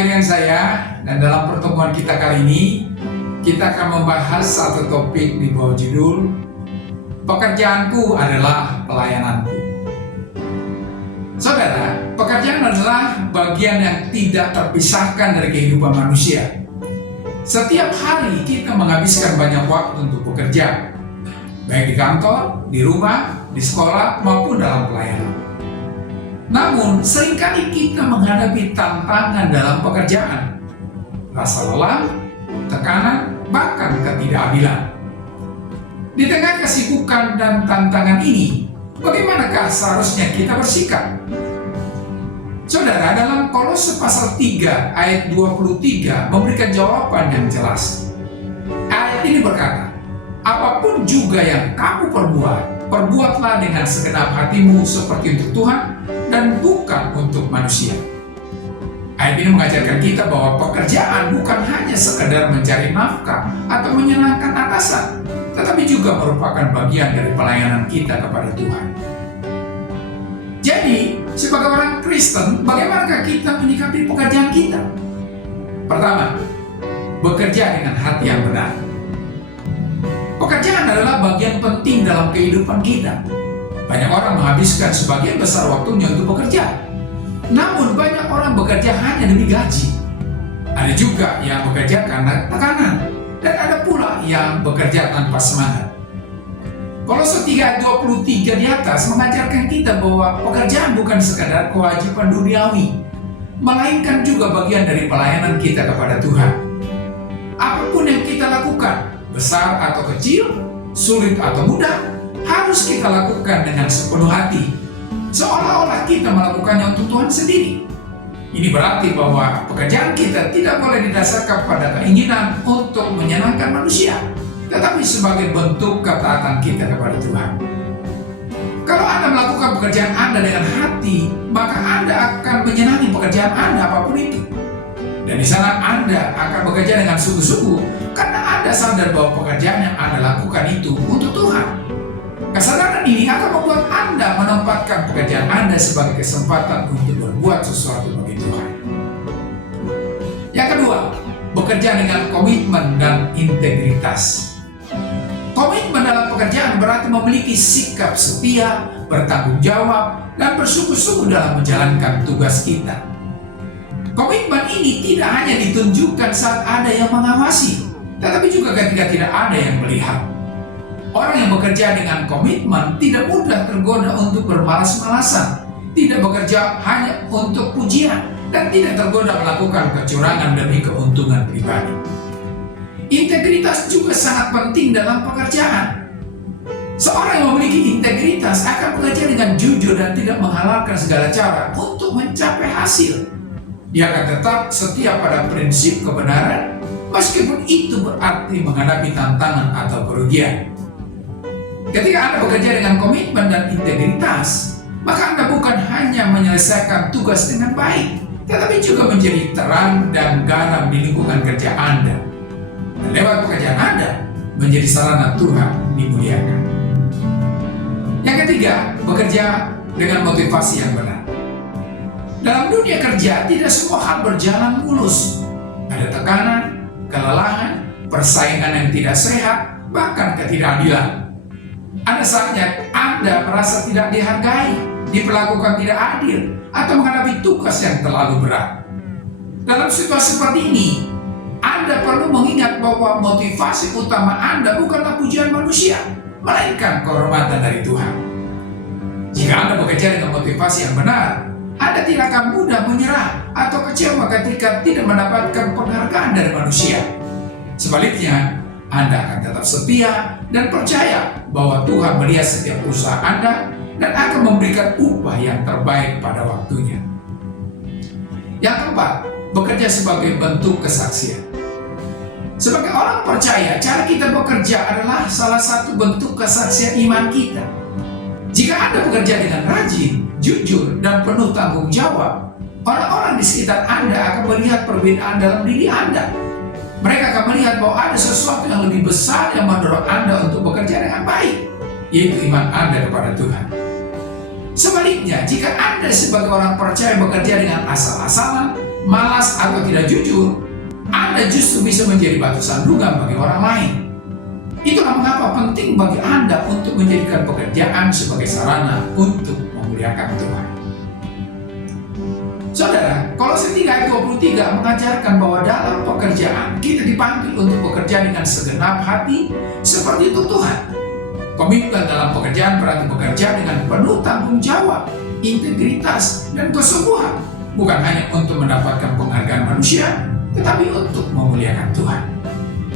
lagi dengan saya, dan dalam pertemuan kita kali ini kita akan membahas satu topik di bawah judul Pekerjaanku adalah pelayananku. Saudara, pekerjaan adalah bagian yang tidak terpisahkan dari kehidupan manusia. Setiap hari kita menghabiskan banyak waktu untuk bekerja, baik di kantor, di rumah, di sekolah, maupun dalam pelayanan. Namun, seringkali kita menghadapi tantangan dalam pekerjaan, rasa lelah, tekanan, bahkan ketidakadilan. Di tengah kesibukan dan tantangan ini, bagaimanakah seharusnya kita bersikap? Saudara, dalam Kolose pasal 3 ayat 23 memberikan jawaban yang jelas. Ayat ini berkata, apapun juga yang kamu perbuat, perbuatlah dengan segenap hatimu seperti untuk Tuhan dan bukan untuk manusia. Ayat ini mengajarkan kita bahwa pekerjaan bukan hanya sekedar mencari nafkah atau menyenangkan atasan, tetapi juga merupakan bagian dari pelayanan kita kepada Tuhan. Jadi, sebagai orang Kristen, bagaimanakah kita menyikapi pekerjaan kita? Pertama, bekerja dengan hati yang benar. Pekerjaan adalah bagian penting dalam kehidupan kita. Banyak orang menghabiskan sebagian besar waktunya untuk bekerja. Namun banyak orang bekerja hanya demi gaji. Ada juga yang bekerja karena tekanan. Dan ada pula yang bekerja tanpa semangat. Kolose 3 ayat 23 di atas mengajarkan kita bahwa pekerjaan bukan sekadar kewajiban duniawi, melainkan juga bagian dari pelayanan kita kepada Tuhan. Apapun yang kita lakukan, besar atau kecil, sulit atau mudah, harus kita lakukan dengan sepenuh hati, seolah-olah kita melakukannya untuk Tuhan sendiri. Ini berarti bahwa pekerjaan kita tidak boleh didasarkan pada keinginan untuk menyenangkan manusia, tetapi sebagai bentuk ketaatan kita kepada Tuhan. Kalau Anda melakukan pekerjaan Anda dengan hati, maka Anda akan menyenangi pekerjaan Anda apapun itu. Dan di sana Anda akan bekerja dengan sungguh-sungguh karena Anda sadar bahwa pekerjaan yang Anda lakukan itu untuk Tuhan. Kesadaran ini akan membuat Anda menempatkan pekerjaan Anda sebagai kesempatan untuk berbuat sesuatu bagi Tuhan. Yang kedua, bekerja dengan komitmen dan integritas. Komitmen dalam pekerjaan berarti memiliki sikap setia, bertanggung jawab, dan bersungguh-sungguh dalam menjalankan tugas kita. Komitmen ini tidak hanya ditunjukkan saat ada yang mengawasi, tetapi juga ketika tidak ada yang melihat. Orang yang bekerja dengan komitmen tidak mudah tergoda untuk bermalas-malasan, tidak bekerja hanya untuk pujian, dan tidak tergoda melakukan kecurangan demi keuntungan pribadi. Integritas juga sangat penting dalam pekerjaan. Seorang yang memiliki integritas akan bekerja dengan jujur dan tidak menghalalkan segala cara untuk mencapai hasil. Dia akan tetap setia pada prinsip kebenaran, meskipun itu berarti menghadapi tantangan atau kerugian. Ketika Anda bekerja dengan komitmen dan integritas, maka Anda bukan hanya menyelesaikan tugas dengan baik, tetapi juga menjadi terang dan garam di lingkungan kerja Anda. Dan lewat pekerjaan Anda, menjadi sarana Tuhan dimuliakan. Yang ketiga, bekerja dengan motivasi yang benar. Dalam dunia kerja, tidak semua hal berjalan mulus. Ada tekanan, kelelahan, persaingan yang tidak sehat, bahkan ketidakadilan. Ada saatnya Anda merasa tidak dihargai, diperlakukan tidak adil, atau menghadapi tugas yang terlalu berat. Dalam situasi seperti ini, Anda perlu mengingat bahwa motivasi utama Anda bukanlah pujian manusia, melainkan kehormatan dari Tuhan. Jika Anda bekerja dengan motivasi yang benar, Anda tidak akan mudah menyerah atau kecewa ketika tidak mendapatkan penghargaan dari manusia. Sebaliknya, Anda akan tetap setia dan percaya bahwa Tuhan melihat setiap usaha Anda dan akan memberikan upah yang terbaik pada waktunya. Yang keempat, bekerja sebagai bentuk kesaksian. Sebagai orang percaya, cara kita bekerja adalah salah satu bentuk kesaksian iman kita. Jika Anda bekerja dengan rajin, jujur, dan penuh tanggung jawab, orang-orang di sekitar Anda akan melihat perbedaan dalam diri Anda. Mereka akan melihat bahwa ada sesuatu yang lebih besar yang mendorong Anda untuk bekerja dengan baik, yaitu iman Anda kepada Tuhan. Sebaliknya, jika Anda sebagai orang percaya bekerja dengan asal-asalan, malas atau tidak jujur, Anda justru bisa menjadi batu sandungan bagi orang lain. Itulah mengapa penting bagi Anda untuk menjadikan pekerjaan sebagai sarana untuk memuliakan Tuhan. Saudara, Kolose 3 ayat 23 mengajarkan bahwa dalam pekerjaan kita dipanggil untuk bekerja dengan segenap hati seperti untuk Tuhan. Komitmen dalam pekerjaan berarti bekerja dengan penuh tanggung jawab, integritas, dan kesungguhan, bukan hanya untuk mendapatkan penghargaan manusia, tetapi untuk memuliakan Tuhan.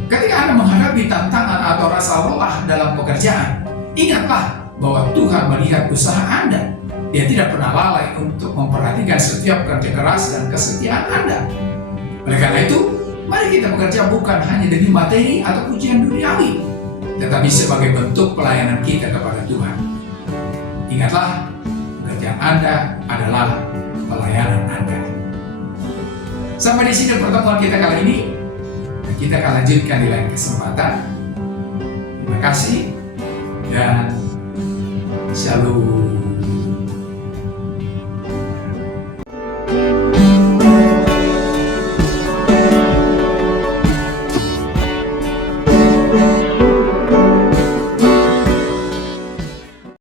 Ketika Anda menghadapi tantangan atau rasa lelah dalam pekerjaan, ingatlah bahwa Tuhan melihat usaha Anda. Dia tidak pernah lalai untuk memperhatikan setiap kerja keras dan kesetiaan Anda. Oleh karena itu, mari kita bekerja bukan hanya demi materi atau pujian duniawi, tetapi sebagai bentuk pelayanan kita kepada Tuhan. Ingatlah, pekerjaan Anda adalah pelayanan Anda. Sampai di sini pertemuan kita kali ini. Kita akan lanjutkan di lain kesempatan. Terima kasih dan shalom.